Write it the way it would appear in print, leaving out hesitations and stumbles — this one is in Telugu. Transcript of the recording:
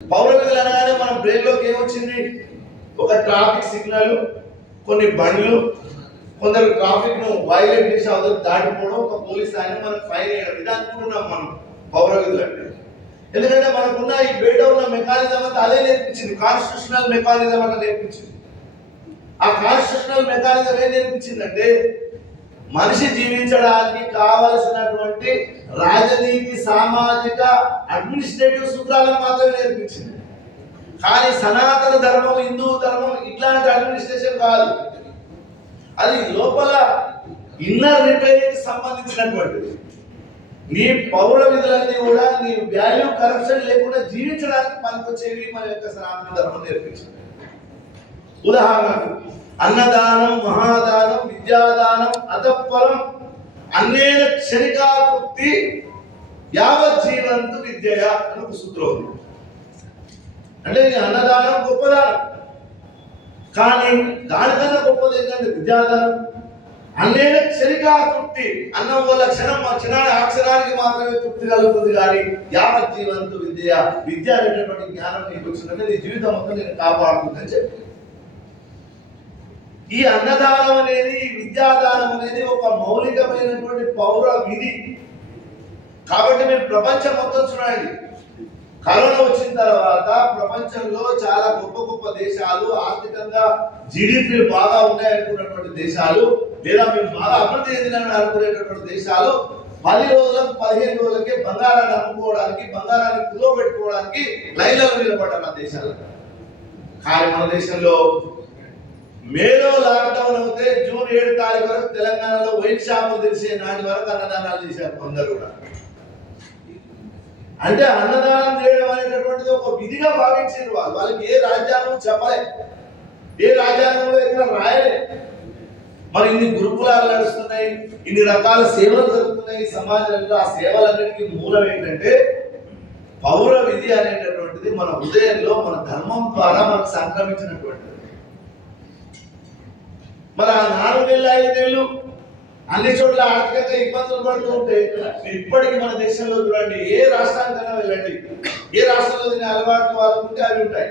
పౌర విధులు అనగానే మన బ్రెయిన్లోకి ఏమొచ్చింది? ఒక ట్రాఫిక్ సిగ్నల్, కొన్ని బండ్లు, కొందరు ట్రాఫిక్ ను వైలేట్ చేసి అవతల దాటిపోవడం, ఒక పోలీస్ ఆయన మనకు ఫైన్ వేయడం, ఇది అనుకుంటున్నాం మనం పౌర విధులు అంటే. ఎందుకంటే మనకున్న ఈ బయట ఉన్న మెకానిజం అంతా అదే నేర్పించింది. కాన్స్టిట్యూషనల్ మెకానిజం అట్లా నేర్పించింది. ఆ కాన్స్టిట్యూషనల్ మెకానిజం ఏం నేర్పించిందంటే మనిషి జీవించడానికి కావలసినటువంటి రాజనీతి, సామాజిక, అడ్మినిస్ట్రేటివ్ సూత్రాలను మాత్రమే నేర్పించింది. కానీ సనాతన ధర్మం, హిందూ ధర్మం ఇట్లాంటి అడ్మినిస్ట్రేషన్ కాదు. అది లోపల ఇన్నర్ రిపేరింగ్ సంబంధించినటువంటిది. నీ పౌర విధులన్నీ కూడా నీ వాల్యూ కరప్షన్ లేకుండా జీవించడానికి పనికొచ్చేవి మన యొక్క సనాతన ధర్మం నేర్పించింది. ఉదాహరణకు అన్నదానం, మహాదానం, విద్యాదానం, అతఃపరం అన్నేన క్షణికాకృతి యావజ్జీవంతు విద్యయ అని ఒక సూత్రం ఉంది. అంటే అన్నదానం గొప్పదానం, కానీ దానికన్నా గొప్పది ఏంటంటే విద్యాదానం. అన్నేన క్షణికాకృతి, అన్నం వల్ల ఆ క్షణానికి మాత్రమే తృప్తి కలుగుతుంది, కానీ యావజ్జీవంతు విద్య, విద్య అనేటటువంటి జ్ఞానం నీకు వచ్చిందంటే నీ జీవితం మొత్తం నేను కాపాడుతుందని చెప్పి. ఈ అన్నదానం అనేది, విద్యాదానం అనేది ఒక మౌలికమైనటువంటి పౌర విధి. కాబట్టి మీరు ప్రపంచం మొత్తం చూడండి, కరోనా వచ్చిన తర్వాత ప్రపంచంలో చాలా గొప్ప గొప్ప దేశాలు, ఆర్థికంగా జీడిపి బాగా ఉన్నాయనుకున్నటువంటి దేశాలు, లేదా మేము బాగా అభివృద్ధి చెందిన అనుకునేటటువంటి దేశాలు 10 రోజులకు 15 రోజులకే బంగారాన్ని అమ్ముకోవడానికి, బంగారాన్ని కులో పెట్టుకోవడానికి లైన్లలో నిలబడ్డారు ఆ దేశాలు. కానీ మన దేశంలో మేలో లాక్డౌన్ అవుతే జూన్ 7 తారీఖు వరకు తెలంగాణలో వైన్ షాపులు తెరిచే నాటి వరకు అన్నదానాలు చేశారు అందరూ కూడా. అంటే అన్నదానం చేయడం అనేటటువంటిది ఒక విధిగా భావించారు వాళ్ళు. వాళ్ళకి ఏ రాజ్యాంగం చెప్పలే, ఏ రాజ్యాంగంలో ఎక్కడ రాయలే. మరి ఇన్ని గురుకులాలు నడుస్తున్నాయి, ఇన్ని రకాల సేవలు జరుగుతున్నాయి సమాజంలో. ఆ సేవలన్నిటికీ మూలం ఏంటంటే పౌర విధి అనేటటువంటిది మన హృదయంలో, మన ధర్మం ద్వారా మనకు సంక్రమించినటువంటిది. మరి ఆ 4 నెలలు 5 నెలలు అన్ని చోట్ల ఆర్థికంగా ఇబ్బందులు పడుతూ ఉంటే ఇప్పటికీ మన దేశంలో చూడండి, ఏ రాష్ట్రానికైనా వెళ్ళండి, ఏ రాష్ట్రంలో దీని అలవాట్లు వాళ్ళకు ఉంటే అవి ఉంటాయి.